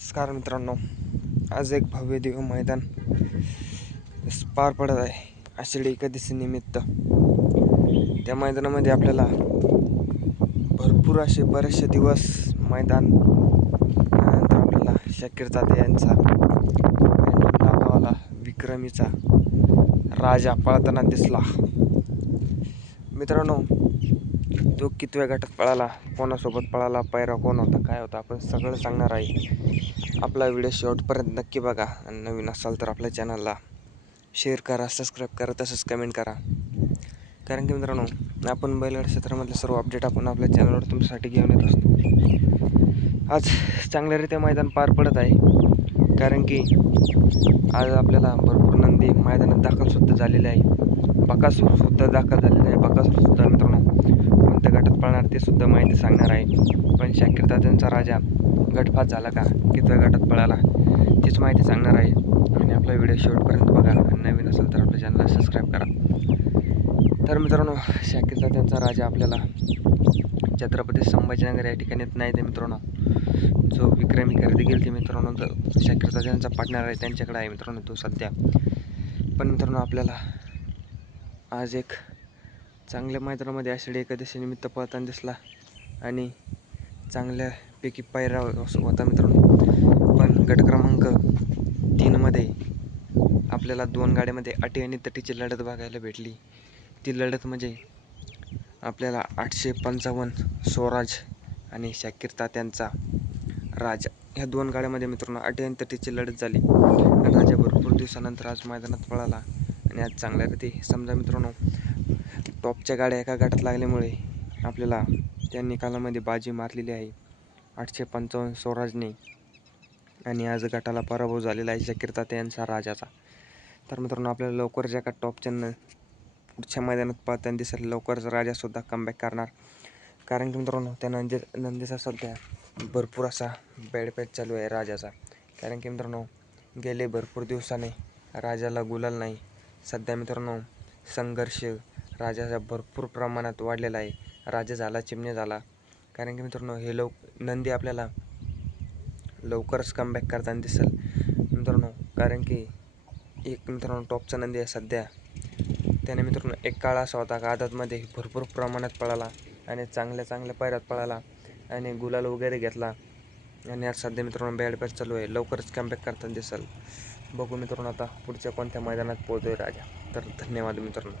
नमस्कार मित्रांनो, आज एक भव्य दिव्य मैदान पार पडत आहे आषाढी एकादशी निमित्त. त्या मैदानामध्ये आपल्याला भरपूर असे बरेचसे दिवस मैदान नंतर आपल्याला शाकीर तात्या यांचा नावाला विक्रमीचा राजा पळताना दिसला. मित्रांनो, तो कितव्या गटात पळाला, कोणासोबत पळाला, पैरा कोण होता, काय होता, आपण सगळं सांगणार आहे. आपला व्हिडिओ शेवटपर्यंत नक्की बघा आणि नवीन असाल तर आपल्या चॅनलला शेअर करा, सबस्क्राईब करा, तसंच कमेंट करा. कारण की मित्रांनो, आपण बैलगाडी क्षेत्रामधले सर्व अपडेट आपण आपल्या चॅनलवर तुमच्यासाठी घेऊन येत असतो. आज चांगल्यारीत्या मैदान पार पडत आहे, कारण की आज आपल्याला भरपूर नंदी मैदानात दाखलसुद्धा झालेले आहे. बकासूरसुद्धा दाखल झालेले आहे. बकासूरसुद्धा मित्रांनो कोणत्या गटात पळणार ते सुद्धा माहिती सांगणार आहे. पण शाकीर तात्यांचा राजा गटपात झाला का, कितव्या गटात पळाला, तीच माहिती सांगणार आहे. आणि आपला व्हिडिओ शेवटपर्यंत बघा आणि नवीन असेल तर आपल्या चॅनलला सबस्क्राईब करा. तर मित्रांनो, शाकीर तात्यांचा राजा आपल्याला छत्रपती संभाजीनगर या ठिकाणी नाही ते मित्रांनो, जो विक्रमी खरेदी केली ती मित्रांनो, जो शाकीर तात्यांचा पार्टनर आहे त्यांच्याकडे आहे मित्रांनो तो सध्या. पण मित्रांनो, आपल्याला आज एक चांगल्या मैदानामध्ये आषाढी एकादशी निमित्त पळताना दिसला आणि चांगल्यापैकी पायरा होता मित्रांनो. पण गट क्रमांक 3मध्ये आपल्याला 2 गाड्यामध्ये अटी आणि तटीची लढत बघायला भेटली. ती लढत म्हणजे आपल्याला 855 स्वराज आणि शाकीर तात्यांचा राजा, ह्या 2 गाड्यामध्ये मित्रांनो अटी आणि तटीची लढत झाली. आणि राजा भरपूर दिवसानंतर आज मैदानात पळाला आणि आज चांगल्या रीती समजा मित्रांनो टॉपच्या गाड्या एका गटात लागल्यामुळे आपल्याला त्या निकालामध्ये बाजी मारलेली आहे 855 स्वराजने. आणि आज गटाला पराभव झालेला आहे शाकीर तात्या यांचा राजाचा. तर मित्रांनो, आपल्याला लवकरच एका टॉपच्या पुढच्या मैदानात पळताना दिसेल. लवकरच राजासुद्धा कमबॅक करणार, कारण की मित्रांनो त्या नंदीचा सध्या भरपूर असा बॅड पॅच चालू आहे राजाचा. कारण की मित्रांनो, गेले भरपूर दिवसाने राजाला गुलाल नाही. सध्या मित्रांनो संघर्ष राजाचा भरपूर प्रमाणात वाढलेला आहे. राजा झाला, चिमण्या झाला. कारण की मित्रांनो हे नंदी आपल्याला लवकरच कमबॅक करताना दिसेल मित्रांनो. कारण की एक मित्रांनो टॉपचा नंदी आहे सध्या. त्याने मित्रांनो एक काळ असा होता का आदतमध्ये भरपूर प्रमाणात पळाला आणि चांगल्या पायऱ्यात पळाला आणि गुलाल वगैरे घेतला. आणि आज सध्या मित्रांनो बॅड पॅच चालू आहे. लवकरच कमबॅक करताना दिसेल. बघू मित्रांनो आता पुढच्या कोणत्या मैदानात पोहोचतोय राजा. तर धन्यवाद मित्रांनो.